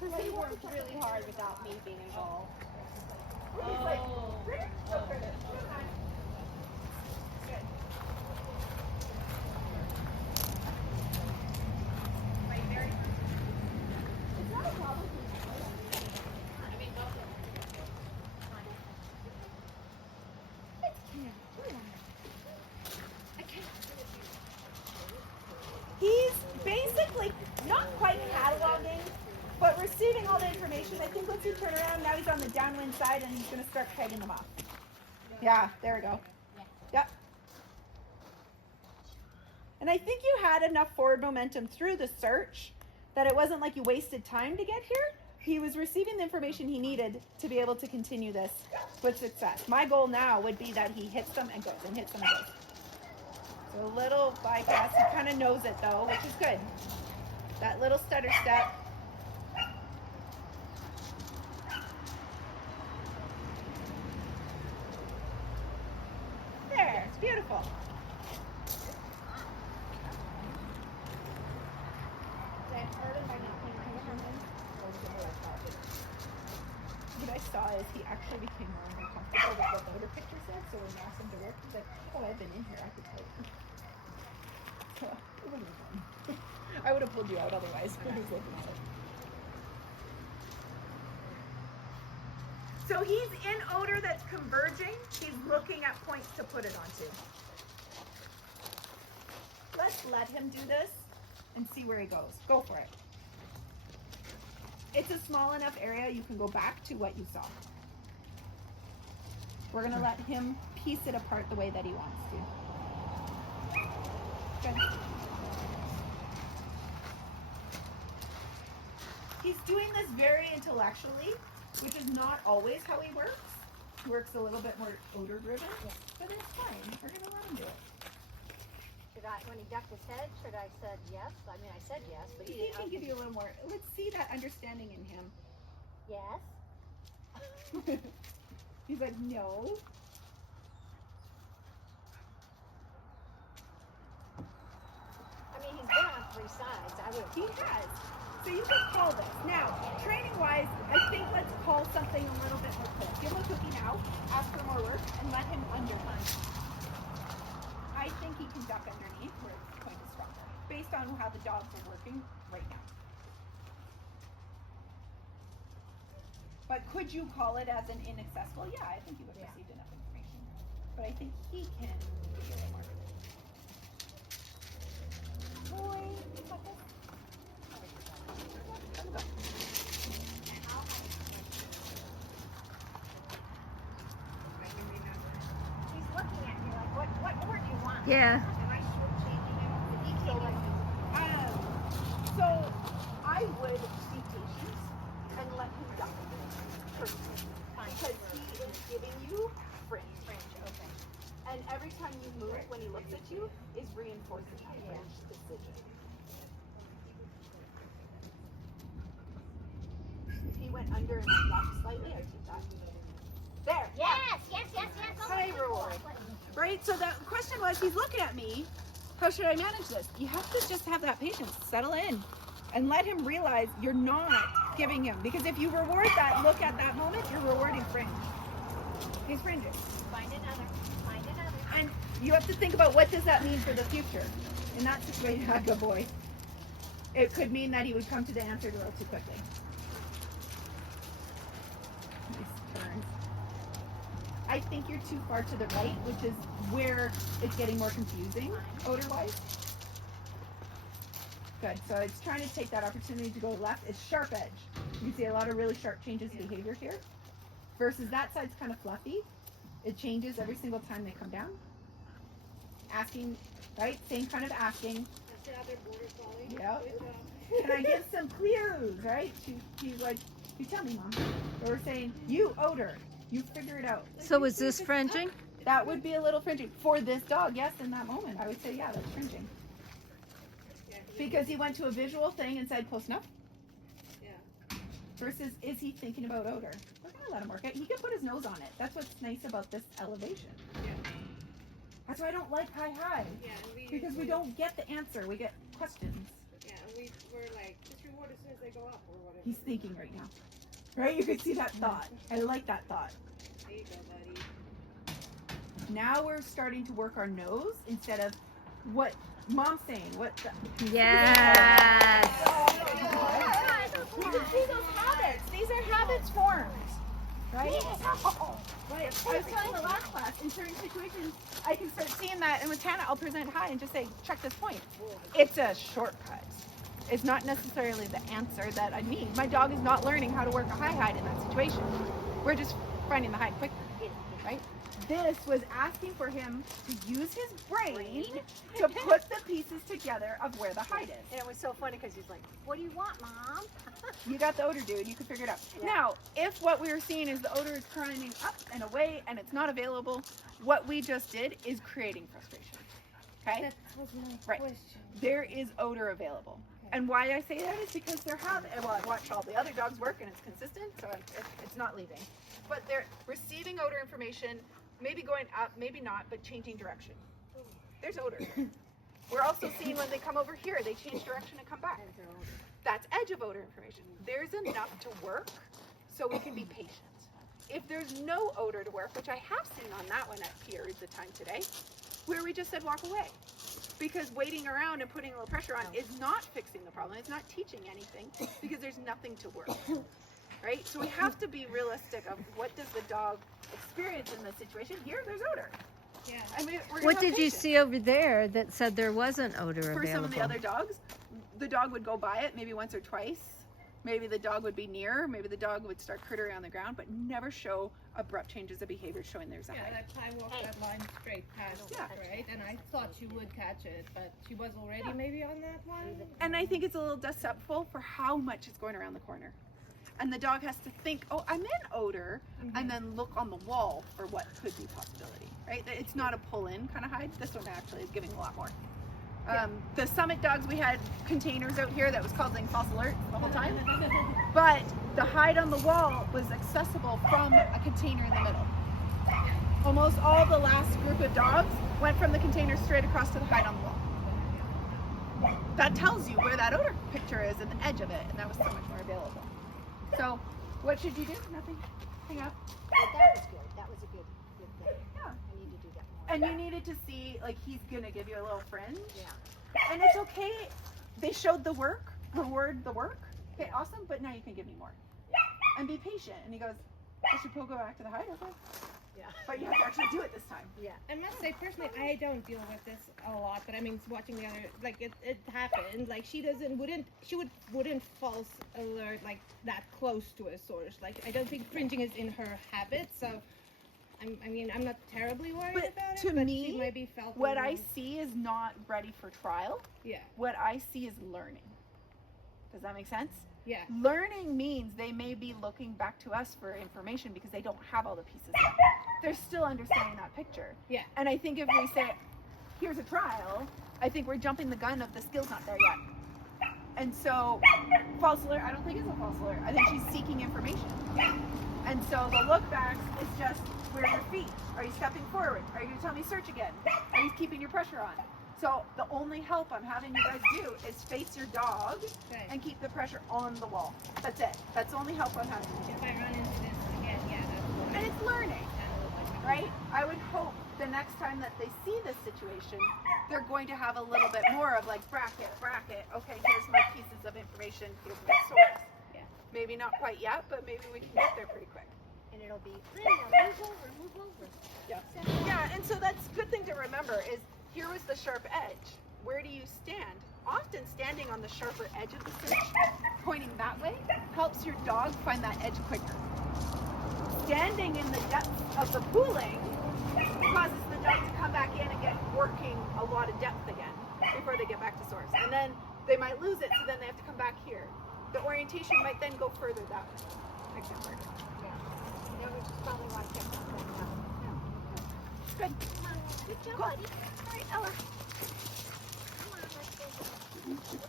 Because he worked really hard without me being involved. Oh. It's not a problem. He's basically not quite cataloging, but receiving all the information. I think once you turn around, now he's on the downwind side and he's going to start pegging them off. Yeah, there we go. Yep. And I think you had enough forward momentum through the search that it wasn't like you wasted time to get here. He was receiving the information he needed to be able to continue this with success. My goal now would be that he hits them and goes, and hits them and goes. So a little bypass. He kind of knows it though, which is good. That little stutter step. There, it's beautiful. What I saw is he actually became more and more comfortable with what the other picture said, so when we asked him to work, he's like, oh, I've been in here, I could tell you. So, it would have been fun. I would have pulled you out otherwise. He was looking at it. So he's in odor that's converging. He's looking at points to put it onto. Let's let him do this and see where he goes. Go for it. It's a small enough area you can go back to what you saw. We're going to let him piece it apart the way that he wants to. Good. He's doing this very intellectually, which is not always how he works. He works a little bit more odor driven, but it's fine. We're going to let him do it. Should I, when he ducked his head, should I said yes? I mean, I said yes, but He can give you a little more. Let's see that understanding in him. yes. He's like, no. I mean, he's been on three sides. I would. He has. So you can call this. Now, training-wise, I think let's call something a little bit more quick. Give him a cookie now, ask for more work, and let him underhunt. I think he can duck underneath where it's going to stronger, based on how the dogs are working right now. But could you call it as an inaccessible? Yeah, I think you would have received enough information. But I think he can give you a little more. Boy, you got this? He's looking at me like, what more do you want? Yeah. Am I shortchanging him? He can't even. So I would be patient and let him duck first, because he is giving you fringe. Okay. And every time you move when he looks at you is reinforcing that fringe decision. If he went under and then left slightly, I'd keep that. There. Yes. High reward. Right? So the question was, he's looking at me. How should I manage this? You have to just have that patience. Settle in. And let him realize you're not giving him. Because if you reward that look at that moment, you're rewarding fringe. He's fringing. Find another. And you have to think about what does that mean for the future. In that situation, good boy. It could mean that he would come to the answer a little too quickly. Nice turn. I think you're too far to the right, which is where it's getting more confusing odor-wise. Good. So it's trying to take that opportunity to go left. It's sharp edge. You see a lot of really sharp changes in behavior here. Versus that side's kind of fluffy. It changes every single time they come down. Asking, right? Same kind of asking. That's the other border collie. Yep. Can I get some clues, right? She's like, you tell me, Mom. Or we're saying, you odor. You figure it out. So is this fringing? That would be a little fringing. For this dog, yes, in that moment. I would say, yeah, that's fringing. Because he went to a visual thing and said, close enough. Yeah. Versus, is he thinking about odor? We're going to let him work it. He can put his nose on it. That's what's nice about this elevation. Yeah. That's why I don't like high. Yeah. Because we don't get the answer. We get questions. Yeah, we're like, just reward as soon as they go up or whatever. He's thinking right now. Right? You can see that thought. I like that thought. There you go, buddy. Now we're starting to work our nose instead of what mom's saying. Yes. You can see those habits. These are habits formed. Right? Right. I was telling the last class, in certain situations, I can start seeing that, and with Tana, I'll present high and just say, check this point. It's a shortcut. It's not necessarily the answer that I need. My dog is not learning how to work a high hide in that situation. We're just finding the hide quicker, right? This was asking for him to use his brain to put the pieces together of where the hide is. And it was so funny because he's like, what do you want, Mom? You got the odor, dude. You can figure it out. Yeah. Now, if what we were seeing is the odor is climbing up and away and it's not available, what we just did is creating frustration. Okay? That was my Right. question. There is odor available. And why I say that is because they're well, I watch all the other dogs work and it's consistent, so it's not leaving. But they're receiving odor information, maybe going up, maybe not, but changing direction. There's odor. We're also seeing when they come over here, they change direction and come back. That's edge of odor information. There's enough to work, so we can be patient. If there's no odor to work, which I have seen on that one at periods of time today, where we just said walk away. Because waiting around and putting a little pressure on is not fixing the problem. It's not teaching anything because there's nothing to work. Right? So we have to be realistic of what does the dog experience in this situation. Here, there's odor. Yeah. And we're gonna What have did you patience. see over there that said there wasn't odor For available? some of the other dogs, the dog would go by it maybe once or twice. Maybe the dog would be near. Maybe the dog would start crittering on the ground, but never show abrupt changes of behavior showing there's a Yeah, hide. that I walked that line straight past, Yeah. right? And I thought she would catch it, but she was already maybe on that one. And I think it's a little deceitful for how much is going around the corner. And the dog has to think, oh, I'm in odor, and then look on the wall for what could be possibility, right? It's not a pull-in kind of hide. This one actually is giving a lot more. The Summit dogs, we had containers out here that was causing false alert the whole time. But the hide on the wall was accessible from a container in the middle. Almost all the last group of dogs went from the container straight across to the hide on the wall. That tells you where that odor picture is and the edge of it, and that was so much more available. So, what should you do? Nothing. Hang out. But that was good. That was a good thing. Yeah. I need to do that more. And you needed to see, like, he's gonna give you a little fringe. Yeah. And it's okay. They showed the work, reward the work. Okay, awesome, but now you can give me more. And be patient. And he goes, I should go back to the hide, okay? Yeah. But you have to actually do it this time. Yeah. I must say, personally, I don't deal with this a lot, but I mean, watching the other, like, it happens. Like, she wouldn't false alert, like, that close to a source. Like, I don't think fringing is in her habit, so, I'm not terribly worried But about to it, but me, she might be felt What a I little- see is not ready for trial. Yeah, What I see is learning. Does that make sense? yeah. Learning means they may be looking back to us for information because they don't have all the pieces yet. They're still understanding that picture. Yeah. And I think if we say, here's a trial, I think we're jumping the gun of the skill's not there yet. And so, false alert, I don't think it's a false alert. I think she's seeking information. And so the look backs is just, where are your feet? Are you stepping forward? Are you going to tell me search again? Are you keeping your pressure on? So the only help I'm having you guys do is face your dog Okay. and keep the pressure on the wall. That's it. That's the only help I'm having you If do. I run into this again, yeah, that's what And it's learning, kind of look like. right? I would hope the next time that they see this situation, they're going to have a little bit more of like bracket. Okay, here's my pieces of information. Here's my source. Yeah. Maybe not quite yet, but maybe we can get there pretty quick. And it'll be, move over. Yeah. Yeah, and so that's a good thing to remember is here was the sharp edge. Where do you stand? Often standing on the sharper edge of the cinch, pointing that way, helps your dog find that edge quicker. Standing in the depth of the pooling causes the dog to come back in and get working a lot of depth again before they get back to source. And then they might lose it, so then they have to come back here. The orientation might then go further that way. Makes it harder. Then we probably want to take that one out. Good. Good job, Cool. buddy. All right, Ella. Come on, let's go.